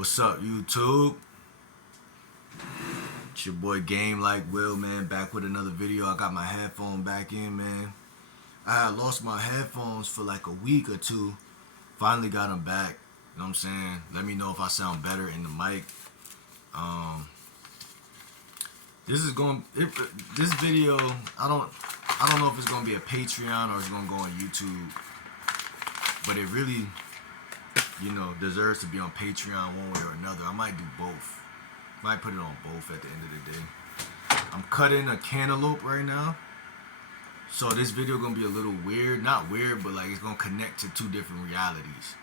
What's up, YouTube? It's your boy Game Like Will, man, back with another video. I got my headphone back in, man. I had lost my headphones for like a week or two. Finally got them back. You know what I'm saying? Let me know if I sound better in the mic. This is going. This video, I don't know if it's gonna be a Patreon or it's gonna go on YouTube, but it really, deserves to be on Patreon one way or another. I might do both. Might put it on both at the end of the day. I'm cutting a cantaloupe right now. So this video gonna be a little weird. Not weird, but like it's gonna connect to two different realities.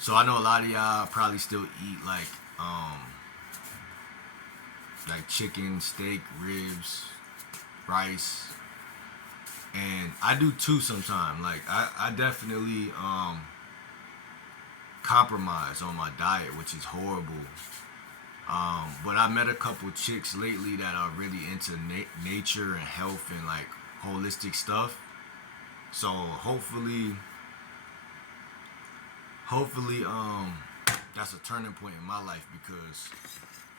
So I know a lot of y'all probably still eat like chicken, steak, ribs, rice. And I do too sometimes. Like I definitely compromise on my diet, which is horrible. But I met a couple chicks lately that are really into nature and health and like holistic stuff. So hopefully, that's a turning point in my life because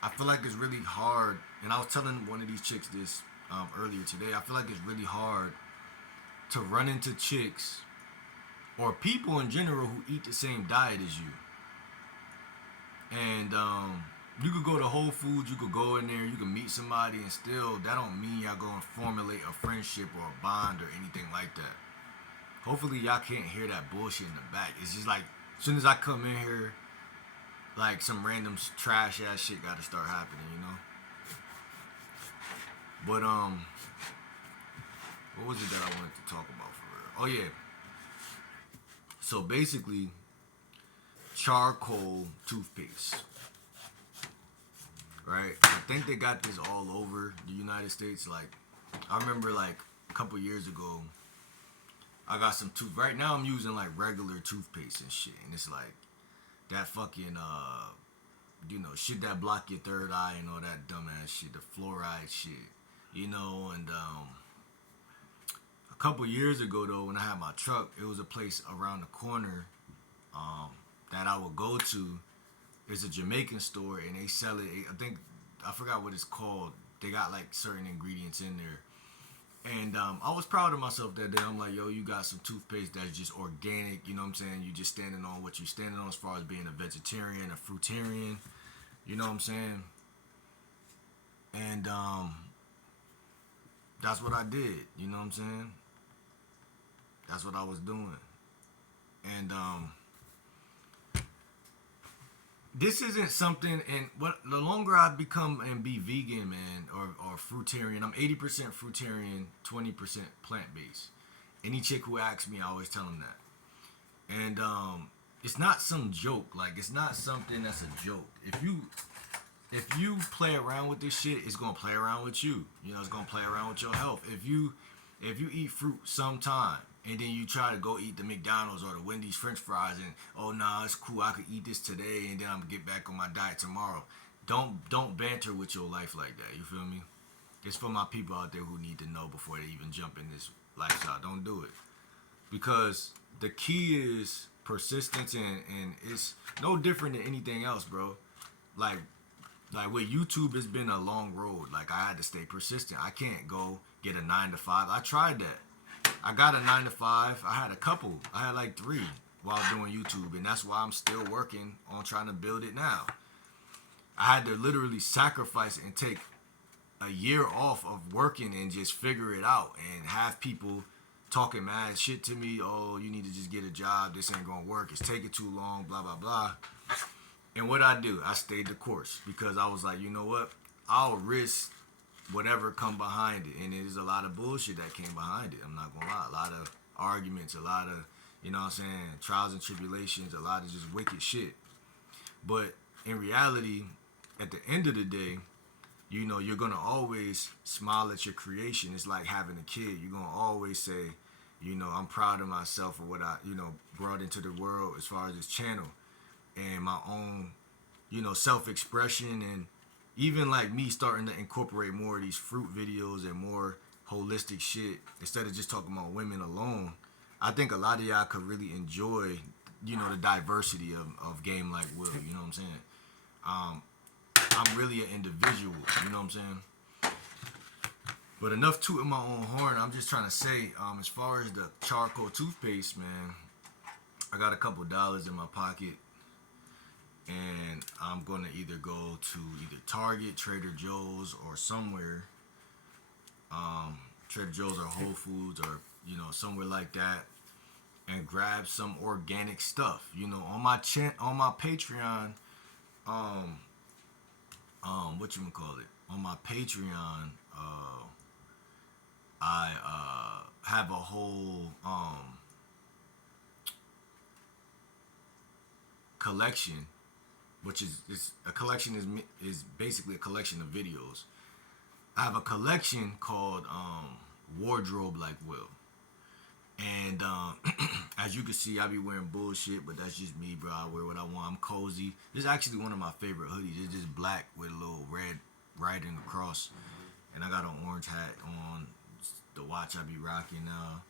I feel like it's really hard. And I was telling one of these chicks this earlier today. I feel like it's really hard to run into chicks or people in general who eat the same diet as you. And you could go to Whole Foods, you could go in there, you can meet somebody, and still that don't mean y'all gonna formulate a friendship or a bond or anything like that. Hopefully y'all can't hear that bullshit in the back. It's just like as soon as I come in here, like some random trash ass shit gotta start happening, you know? But what was it that I wanted to talk about for real? Oh yeah. So basically, charcoal toothpaste. Right? I think they got this all over the United States. Like, I remember like a couple years ago, I got some right now I'm using like regular toothpaste and shit. And it's like that fucking, shit that block your third eye and all that dumbass shit, the fluoride shit, and a couple years ago though, when I had my truck, it was a place around the corner, that I would go to. It's a Jamaican store and they sell it. I forgot what it's called. They got like certain ingredients in there. And I was proud of myself that day. I'm like, yo, you got some toothpaste that's just organic. You know what I'm saying? You just standing on what you're standing on as far as being a vegetarian, a fruitarian. You know what I'm saying? And that's what I did. You know what I'm saying? That's what I was doing. And this isn't something, and the longer I become and be vegan, man, or fruitarian, I'm 80% fruitarian, 20% plant-based. Any chick who asks me, I always tell them that. And it's not some joke. Like, it's not something that's a joke. If you play around with this shit, it's gonna play around with you. You know, it's gonna play around with your health. If you eat fruit sometime, and then you try to go eat the McDonald's or the Wendy's French fries, and oh nah, it's cool, I could eat this today, and then I'm gonna get back on my diet tomorrow. Don't banter with your life like that. You feel me? It's for my people out there who need to know before they even jump in this lifestyle. Don't do it, because the key is persistence, and it's no different than anything else, bro. Like with YouTube, it's been a long road. Like I had to stay persistent. I can't go get a 9 to 5. I tried that. I got a 9 to 5. I had a couple. I had like 3 while doing YouTube, and that's why I'm still working on trying to build it now. I had to literally sacrifice and take a year off of working and just figure it out, and have people talking mad shit to me. Oh, you need to just get a job. This ain't gonna work. It's taking too long. Blah blah blah. And what I do, I stayed the course because I was like, you know what? I'll risk whatever come behind it. And there's a lot of bullshit that came behind it. I'm not gonna lie. A lot of arguments, a lot of, you know what I'm saying, trials and tribulations, a lot of just wicked shit. But in reality, at the end of the day, you're gonna always smile at your creation. It's like having a kid. You're gonna always say, I'm proud of myself for what I, brought into the world as far as this channel and my own, self-expression, and even like me starting to incorporate more of these fruit videos and more holistic shit instead of just talking about women alone. I think a lot of y'all could really enjoy, the diversity of Game Like Will. You know what I'm saying? Um, I'm really an individual. You know what I'm saying? But enough tooting my own horn. I'm just trying to say, as far as the charcoal toothpaste, man, I got a couple dollars in my pocket, and I'm gonna either go to either Target, Trader Joe's, or somewhere, Trader Joe's or Whole Foods, or somewhere like that, and grab some organic stuff. On my on my Patreon, um, what you call it? On my Patreon, I have a whole collection, which is a collection is basically a collection of videos. I have a collection called Wardrobe Like Will, and as you can see, I be wearing bullshit, but that's just me, bro. I wear what I want. I'm cozy. This is actually one of my favorite hoodies. It's just black with a little red writing across, and I got an orange hat on. The watch I be rocking now.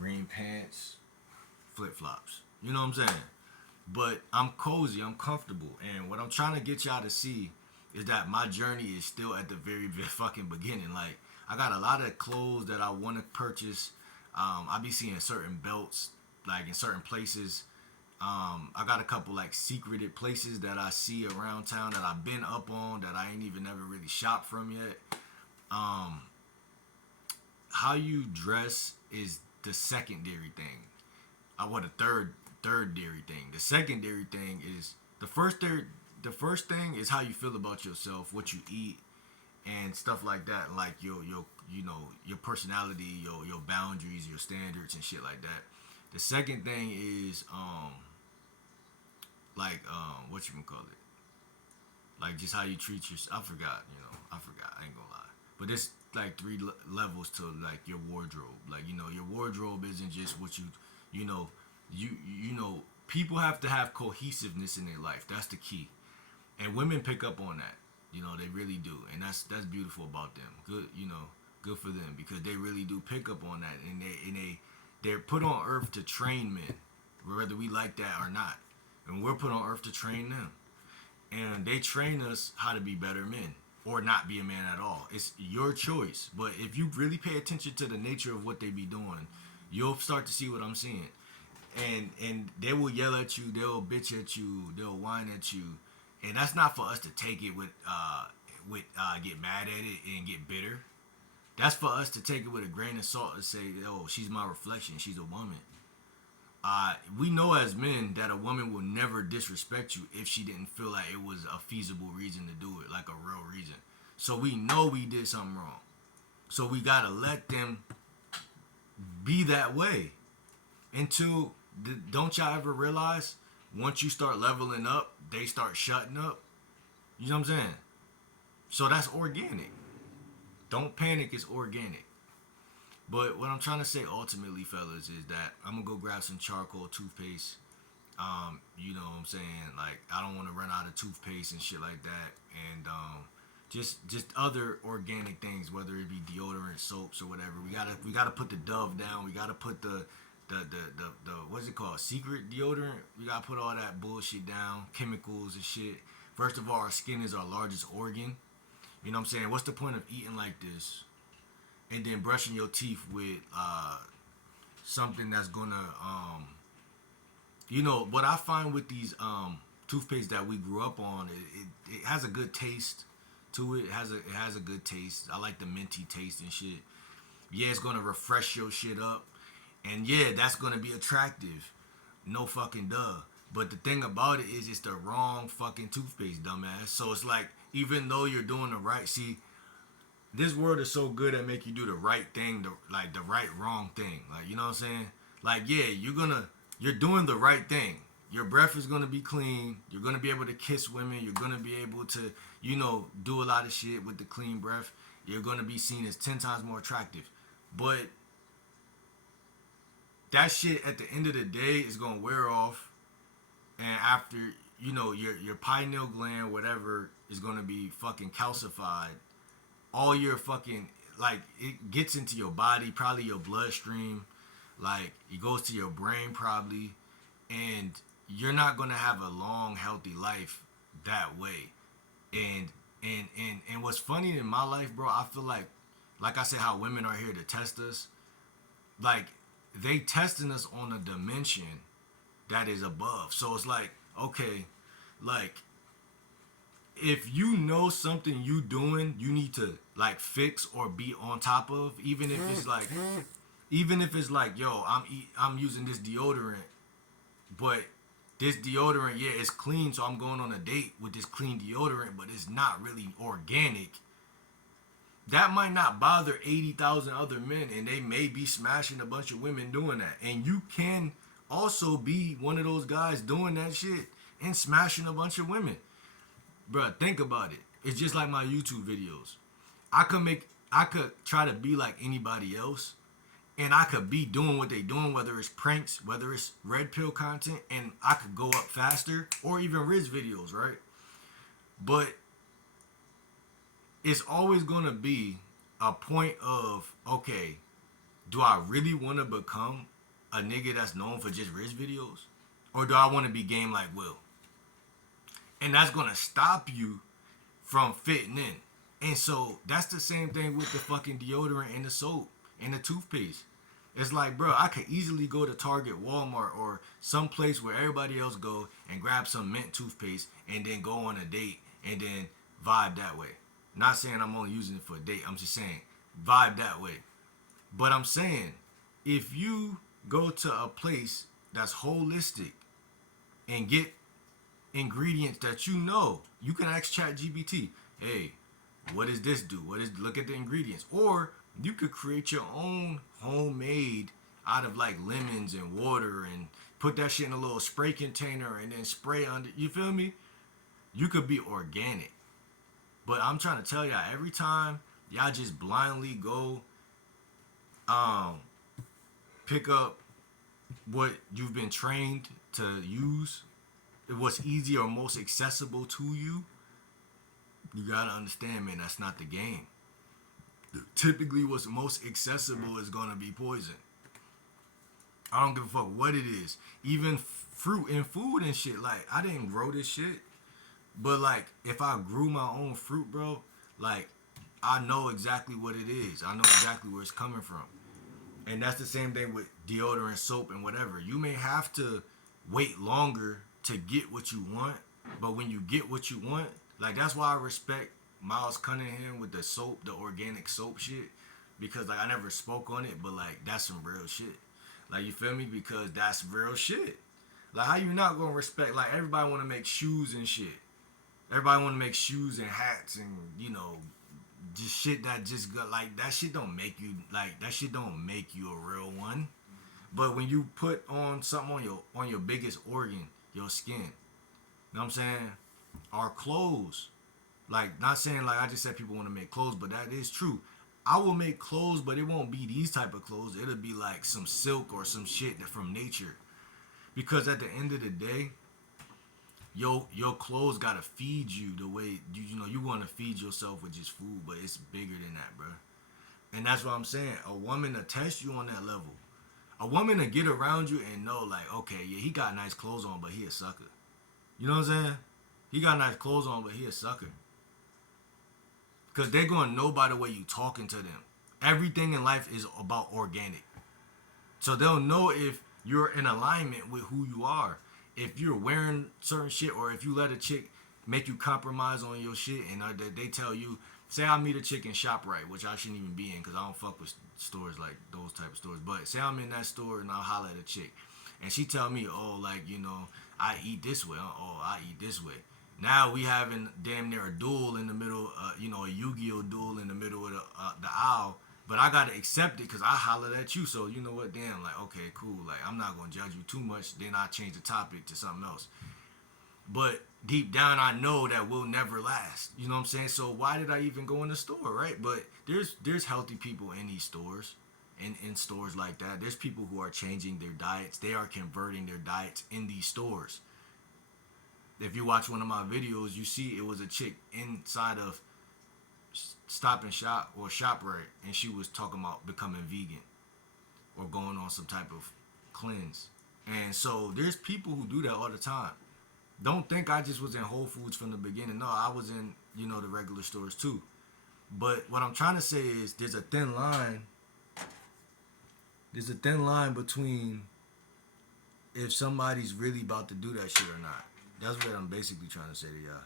Green pants, flip flops. You know what I'm saying? But I'm cozy, I'm comfortable, and what I'm trying to get y'all to see is that my journey is still at the very, very fucking beginning. Like, I got a lot of clothes that I want to purchase. I be seeing certain belts, like in certain places. I got a couple like secreted places that I see around town that I've been up on that I ain't even never really shopped from yet. How you dress is the secondary thing. The third dairy thing. The secondary thing is the first thing is how you feel about yourself, what you eat, and stuff like that. Like your personality, your boundaries, your standards, and shit like that. The second thing is what you call it, like just how you treat yourself. I forgot. I ain't gonna lie. But there's like three levels to like your wardrobe. Like your wardrobe isn't just what you know. People have to have cohesiveness in their life. That's the key, and women pick up on that. They really do, and that's beautiful about them. Good for them, because they really do pick up on that, and they're put on earth to train men, whether we like that or not, and we're put on earth to train them, and they train us how to be better men or not be a man at all. It's your choice, but if you really pay attention to the nature of what they be doing, you'll start to see what I'm seeing. And they will yell at you, they'll bitch at you, they'll whine at you, and that's not for us to take it with get mad at it and get bitter. That's for us to take it with a grain of salt and say, oh, she's my reflection, she's a woman. We know as men that a woman will never disrespect you if she didn't feel like it was a feasible reason to do it, like a real reason. So we know we did something wrong. So we gotta let them be that way until. Don't y'all ever realize once you start leveling up, they start shutting up? You know what I'm saying? So that's organic. Don't panic, it's organic. But what I'm trying to say ultimately, fellas, is that I'm gonna go grab some charcoal toothpaste. You know what I'm saying? Like, I don't want to run out of toothpaste and shit like that. And just other organic things, whether it be deodorant, soaps, or whatever. We gotta put the Dove down. We gotta put the what's it called? Secret deodorant. We gotta put all that bullshit down, chemicals and shit. First of all, our skin is our largest organ. You know what I'm saying? What's the point of eating like this and then brushing your teeth with something that's gonna what I find with these toothpaste that we grew up on, it has a good taste to it. It has a good taste. I like the minty taste and shit. Yeah, it's gonna refresh your shit up. And yeah, that's gonna be attractive. No fucking duh. But the thing about it is it's the wrong fucking toothpaste, dumbass. So it's like, even though you're doing the right, see, this world is so good at make you do the right thing, the right wrong thing. Like, you know what I'm saying? Like, yeah, you're doing the right thing. Your breath is gonna be clean. You're gonna be able to kiss women. You're gonna be able to, do a lot of shit with the clean breath. You're gonna be seen as 10 times more attractive. But that shit at the end of the day is gonna wear off, and after your pineal gland, whatever, is gonna be fucking calcified. All your fucking, like, it gets into your body, probably your bloodstream, like it goes to your brain probably, and you're not gonna have a long, healthy life that way. And what's funny in my life, bro, I feel like I said, how women are here to test us. Like they testing us on a dimension that is above. So it's like, okay, like if you know something you doing, you need to like fix or be on top of, even if it's like, yo, I'm using this deodorant, but this deodorant, yeah, it's clean, so I'm going on a date with this clean deodorant, but it's not really organic. That might not bother 80,000 other men, and they may be smashing a bunch of women doing that. And you can also be one of those guys doing that shit and smashing a bunch of women. Bruh, think about it. It's just like my YouTube videos. I could try to be like anybody else, and I could be doing what they doing, whether it's pranks, whether it's red pill content, and I could go up faster, or even Riz videos, right? But it's always gonna be a point of, okay, do I really want to become a nigga that's known for just Riz videos, or do I want to be game like Will? And that's gonna stop you from fitting in. And so that's the same thing with the fucking deodorant and the soap and the toothpaste. It's like, bro, I could easily go to Target, Walmart, or some place where everybody else go and grab some mint toothpaste and then go on a date and then vibe that way. Not saying I'm only using it for a date. I'm just saying vibe that way. But I'm saying if you go to a place that's holistic and get ingredients that you can ask ChatGPT, hey, what does this do? Look at the ingredients. Or you could create your own homemade out of like lemons and water and put that shit in a little spray container and then spray under, you feel me? You could be organic. But I'm trying to tell y'all, every time y'all just blindly go pick up what you've been trained to use, what's easy or most accessible to you, you gotta understand, man, that's not the game. Typically, what's most accessible is gonna be poison. I don't give a fuck what it is. Even fruit and food and shit. Like, I didn't grow this shit, but like, if I grew my own fruit, bro, like, I know exactly what it is. I know exactly where it's coming from. And that's the same thing with deodorant, soap, and whatever. You may have to wait longer to get what you want, but when you get what you want, like, that's why I respect Miles Cunningham with the soap, the organic soap shit, because like I never spoke on it, but like that's some real shit. Like, you feel me? Because that's real shit. Like, how you not gonna respect? Like, everybody want to make shoes and shit. Everybody want to make shoes and hats and, you know, just shit that just got, like, that shit don't make you, like, that shit don't make you a real one. But when you put on something on your biggest organ, your skin, you know what I'm saying? Our clothes, like, not saying like I just said people want to make clothes, but that is true. I will make clothes, but it won't be these type of clothes. It'll be like some silk or some shit that from nature. Because at the end of the day, your clothes gotta feed you the way you want to feed yourself with just food, but it's bigger than that, bro. And that's what I'm saying. A woman to test you on that level. A woman to get around you and know, like, okay, yeah, he got nice clothes on, but he a sucker. You know what I'm saying? He got nice clothes on, but he a sucker. Because they're going to know by the way you talking to them. Everything in life is about organic. So they'll know if you're in alignment with who you are. If you're wearing certain shit, or if you let a chick make you compromise on your shit, and they tell you, say I meet a chick in ShopRite, which I shouldn't even be in because I don't fuck with stores like those type of stores. But say I'm in that store and I'll holler at a chick, and she tell me, oh, like, you know, I eat this way. Oh, I eat this way. Now we having damn near a duel in the middle, you know, a Yu-Gi-Oh duel in the middle of the aisle. But I gotta accept it because I hollered at you. So you know what? Damn, like, okay, cool. Like, I'm not gonna judge you too much. Then I change the topic to something else. But deep down, I know that will never last. You know what I'm saying? So why did I even go in the store, right? But there's healthy people in these stores, in stores like that. There's people who are changing their diets. They are converting their diets in these stores. If you watch one of my videos, you see it was a chick inside of Stop and Shop or ShopRite, and she was talking about becoming vegan or going on some type of cleanse. And so there's people who do that all the time. Don't think I just was in Whole Foods from the beginning. No, I was in, the regular stores too. But what I'm trying to say is there's a thin line. There's a thin line between if somebody's really about to do that shit or not. That's what I'm basically trying to say to y'all.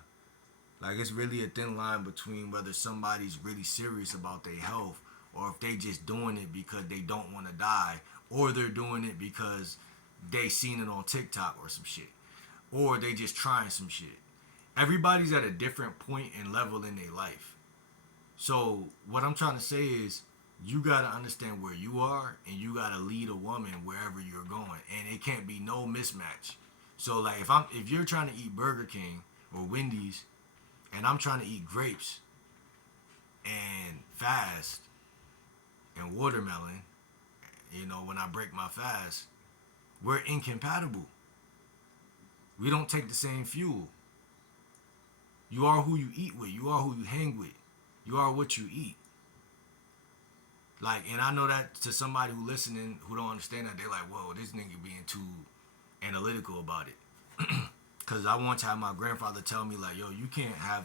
Like, it's really a thin line between whether somebody's really serious about their health or if they just doing it because they don't want to die, or they're doing it because they seen it on TikTok or some shit, or they just trying some shit. Everybody's at a different point and level in their life. So what I'm trying to say is you got to understand where you are, and you got to lead a woman wherever you're going, and it can't be no mismatch. So like if you're trying to eat Burger King or Wendy's and I'm trying to eat grapes and fast and watermelon, when I break my fast, we're incompatible. We don't take the same fuel. You are who you eat with. You are who you hang with. You are what you eat. Like, and I know that to somebody who listening who don't understand that, they're like, whoa, this nigga being too analytical about it. Because I once had my grandfather tell me, like, yo, you can't have,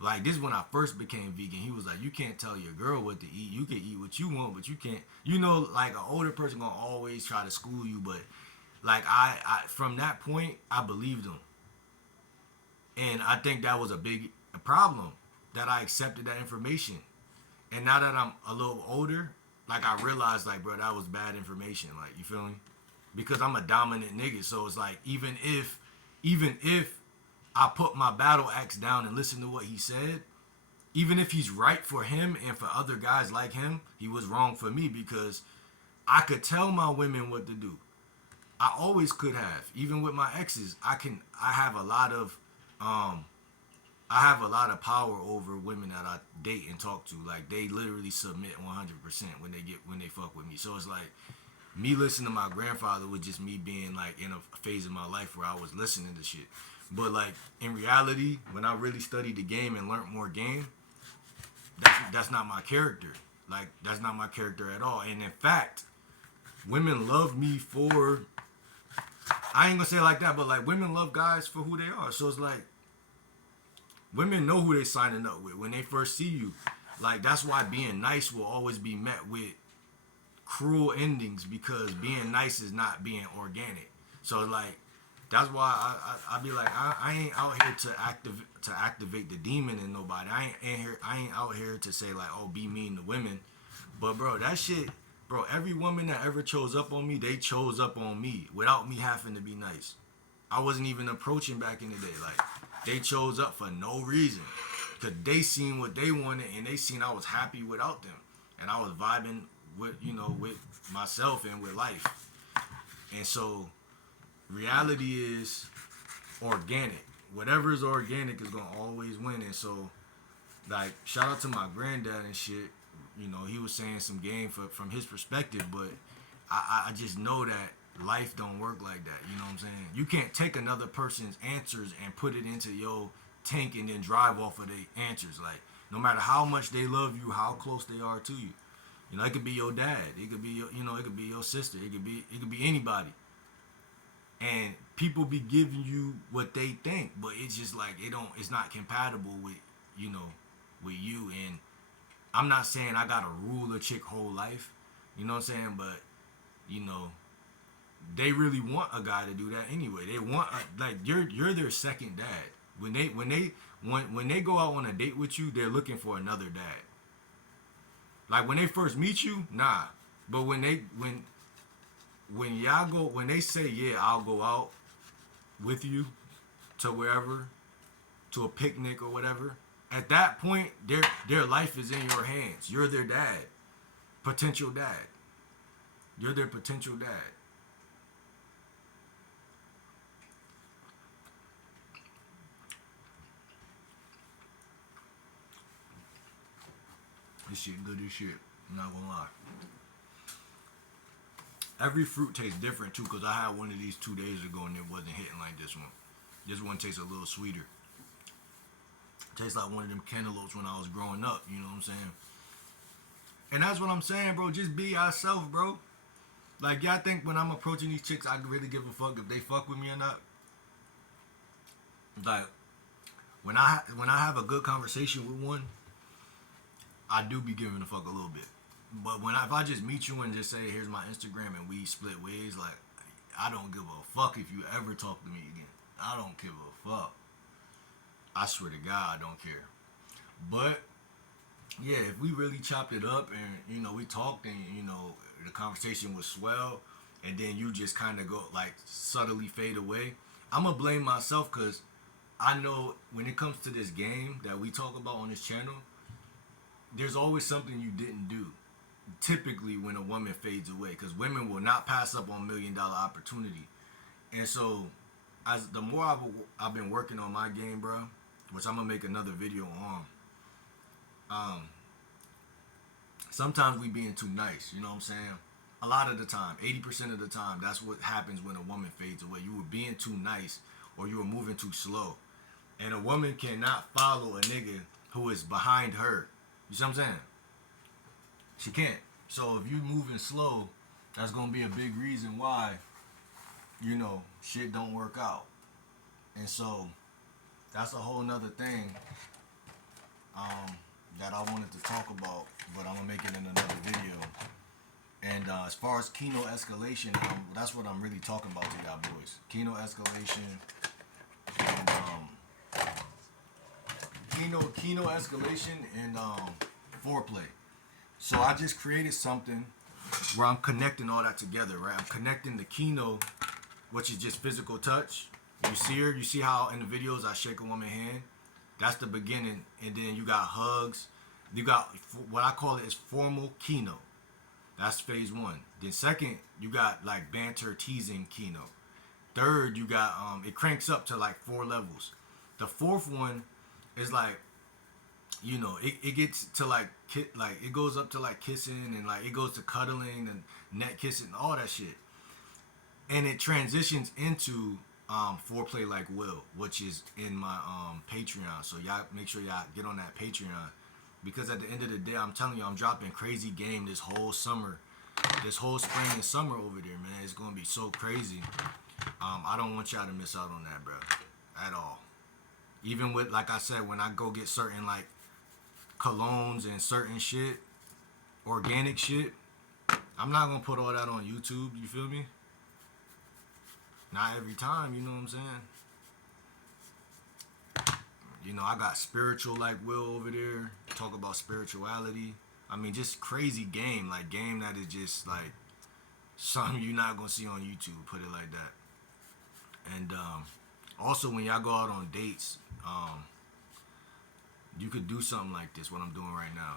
like, this is when I first became vegan. He was like, you can't tell your girl what to eat. You can eat what you want, but you can't, like, an older person gonna always try to school you. But, like, I from that point, I believed him. And I think that was a big problem, that I accepted that information. And now that I'm a little older, like, I realized, like, bro, that was bad information. Like, you feel me? Because I'm a dominant nigga. So it's like, even if I put my battle axe down and listen to what he said, even if he's right for him and for other guys like him, he was wrong for me, because I could tell my women what to do. I always could have. Even with my exes, I have a lot of power over women that I date and talk to. Like, they literally submit 100% when they fuck with me. So it's like, me listening to my grandfather was just me being like in a phase of my life where I was listening to shit. But like, in reality, when I really studied the game and learned more game, that's not my character. Like, that's not my character at all. And in fact, women love me for, I ain't gonna say it like that, but like, women love guys for who they are. So it's like, women know who they signing up with when they first see you. Like, that's why being nice will always be met with cruel endings, because being nice is not being organic. So like, that's why I be like, I ain't out here to activate the demon in nobody. I ain't out here to say like, oh, be mean to women. But bro, that shit, bro, every woman that ever chose up on me, they chose up on me without me having to be nice. I wasn't even approaching back in the day. Like, they chose up for no reason, because they seen what they wanted, and they seen I was happy without them, and I was vibing with with myself and with life. And so reality is organic. Whatever is organic is gonna always win. And so, like, shout out to my granddad and shit. He was saying some game from his perspective, but I just know that life don't work like that. You know what I'm saying? You can't take another person's answers and put it into your tank and then drive off of their answers. Like, no matter how much they love you, how close they are to you. It could be your dad. It could be it could be your sister. It could be anybody. And people be giving you what they think, but it's just like, it's not compatible with with you. And I'm not saying I gotta rule a chick whole life. You know what I'm saying? But they really want a guy to do that anyway. They want like, you're their second dad. When they go out on a date with you, they're looking for another dad. Like, when they first meet you, nah. But when they say, yeah, I'll go out with you to wherever, to a picnic or whatever, at that point, their life is in your hands. You're their dad. Potential dad. You're their potential dad. This shit good as shit. I'm not gonna lie. Every fruit tastes different too, because I had one of these 2 days ago and it wasn't hitting like this one. This one tastes a little sweeter. Tastes like one of them cantaloupes when I was growing up, you know what I'm saying? And that's what I'm saying, bro. Just be yourself, bro. Like, y'all think when I'm approaching these chicks, I really give a fuck if they fuck with me or not? like when I have a good conversation with one, I do be giving a fuck a little bit. But if I just meet you and just say, here's my Instagram and we split ways, like, I don't give a fuck if you ever talk to me again. I don't give a fuck. I swear to God, I don't care. But yeah, if we really chopped it up and we talked and the conversation was swell, and then you just kind of go like subtly fade away, I'm gonna blame myself because I know when it comes to this game that we talk about on this channel, there's always something you didn't do. Typically, when a woman fades away, because women will not pass up on $1 million opportunity, and so as the more I've been working on my game, bro, which I'm gonna make another video on. Sometimes we being too nice, you know what I'm saying? A lot of the time, 80% of the time, that's what happens when a woman fades away. You were being too nice or you were moving too slow. And a woman cannot follow a nigga who is behind her. You see what I'm saying? She can't. So if you moving slow, that's gonna be a big reason why, shit don't work out. And so that's a whole nother thing that I wanted to talk about, but I'm gonna make it in another video. And as far as Kino escalation, that's what I'm really talking about to y'all boys. Kino escalation and Kino escalation and foreplay. So I just created something where I'm connecting all that together, right? I'm connecting the Kino, which is just physical touch. You see her, you see how in the videos I shake a woman's hand? That's the beginning, and then you got hugs. You got what I call it is formal Kino. That's phase one. Then second, you got like banter, teasing Kino. Third, you got it cranks up to like 4 levels. The fourth one is like, it gets to like it goes up to like kissing and like it goes to cuddling and neck kissing, all that shit, and it transitions into foreplay like Will, which is in my Patreon. So y'all make sure y'all get on that Patreon, because at the end of the day, I'm telling you, I'm dropping crazy game this whole summer, this whole spring and summer over there, man. It's gonna be so crazy. I don't want y'all to miss out on that, bro, at all. Even with, like I said, when I go get certain like colognes and certain shit, organic shit, I'm not gonna put all that on YouTube. You feel me? Not every time, you know what I'm saying? I got spiritual like Will over there. Talk about spirituality. I mean, just crazy game. Like game that is just like something you're not gonna see on YouTube. Put it like that. And also when y'all go out on dates, you could do something like this, what I'm doing right now.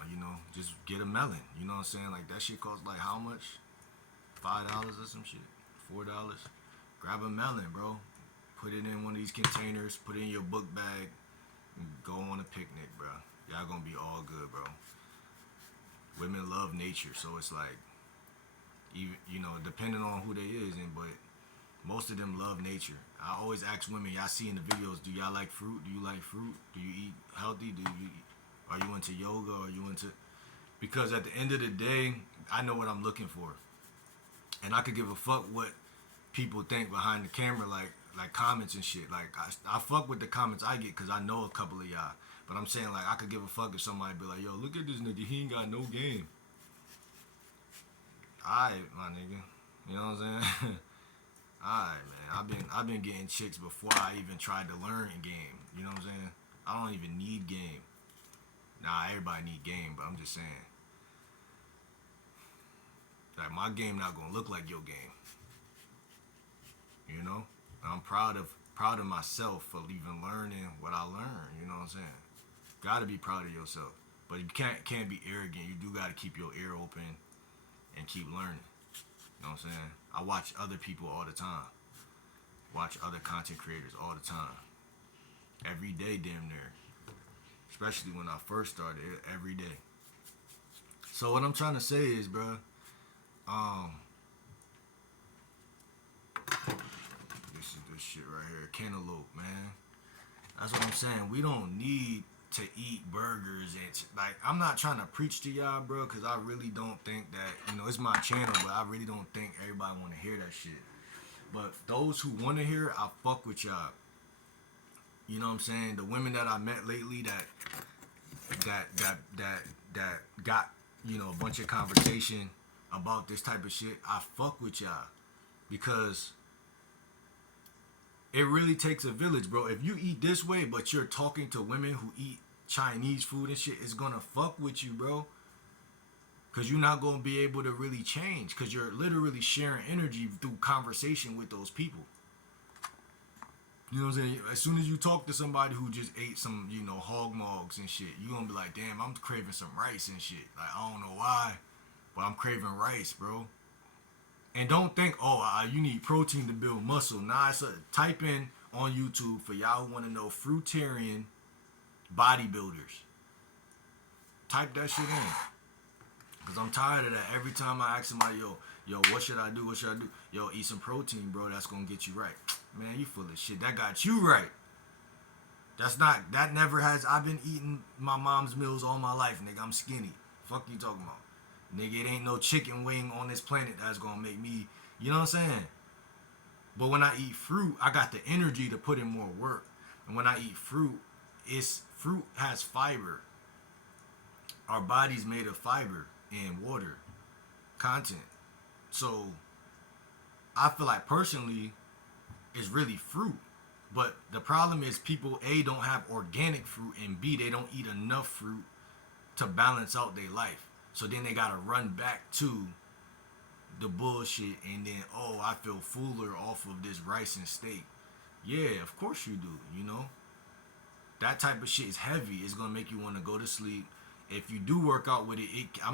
Just get a melon. You know what I'm saying? Like that shit costs like how much? $5 or some shit. $4. Grab a melon, bro. Put it in one of these containers. Put it in your book bag. And go on a picnic, bro. Y'all gonna be all good, bro. Women love nature, so it's like, even depending on who they is, but most of them love nature. I always ask women, y'all see in the videos, do y'all like fruit? Do you like fruit? Do you eat healthy? Are you into yoga? Are you into? Because at the end of the day, I know what I'm looking for, and I could give a fuck what people think behind the camera, like comments and shit. Like I fuck with the comments I get because I know a couple of y'all. But I'm saying, like, I could give a fuck if somebody be like, yo, look at this nigga, he ain't got no game. Alright, my nigga. You know what I'm saying? Alright, man. I've been getting chicks before I even tried to learn game. You know what I'm saying? I don't even need game. Nah, everybody need game, but I'm just saying. Like, my game not gonna look like your game. I'm proud of myself for even learning what I learned. You know what I'm saying? Gotta be proud of yourself, but you can't be arrogant. You do gotta keep your ear open and keep learning. You know what I'm saying? I watch other people all the time. Watch other content creators all the time. Every day, damn near. Especially when I first started, every day. So what I'm trying to say is, bro, this shit right here, cantaloupe, man. That's what I'm saying. We don't need to eat burgers and like, I'm not trying to preach to y'all, bro, because I really don't think that, it's my channel, but I really don't think everybody want to hear that shit. But those who want to hear it, I fuck with y'all. You know what I'm saying? The women that I met lately that got, you know, a bunch of conversation about this type of shit, I fuck with y'all because it really takes a village, bro. If you eat this way, but you're talking to women who eat Chinese food and shit, it's gonna fuck with you, bro. Cause you're not gonna be able to really change. Cause you're literally sharing energy through conversation with those people. You know what I'm saying? As soon as you talk to somebody who just ate some, you know, hog mogs and shit, you gonna be like, damn, I'm craving some rice and shit. Like, I don't know why, but I'm craving rice, bro. And don't think, oh, you need protein to build muscle. Nah, type in on YouTube for y'all who want to know fruitarian bodybuilders. Type that shit in. Because I'm tired of that. Every time I ask somebody, yo, what should I do? What should I do? Yo, eat some protein, bro. That's going to get you right. Man, you full of shit. That got you right. That never has. I've been eating my mom's meals all my life, nigga. I'm skinny. Fuck you talking about? Nigga, it ain't no chicken wing on this planet that's gonna make me, you know what I'm saying? But when I eat fruit, I got the energy to put in more work. And when I eat fruit, fruit has fiber. Our body's made of fiber and water content. So I feel like personally, it's really fruit. But the problem is people A don't have organic fruit and B they don't eat enough fruit to balance out their life. So then they gotta run back to the bullshit and then, oh, I feel fuller off of this rice and steak. Yeah, of course you do, you know? That type of shit is heavy. It's gonna make you wanna go to sleep. If you do work out with it, I'm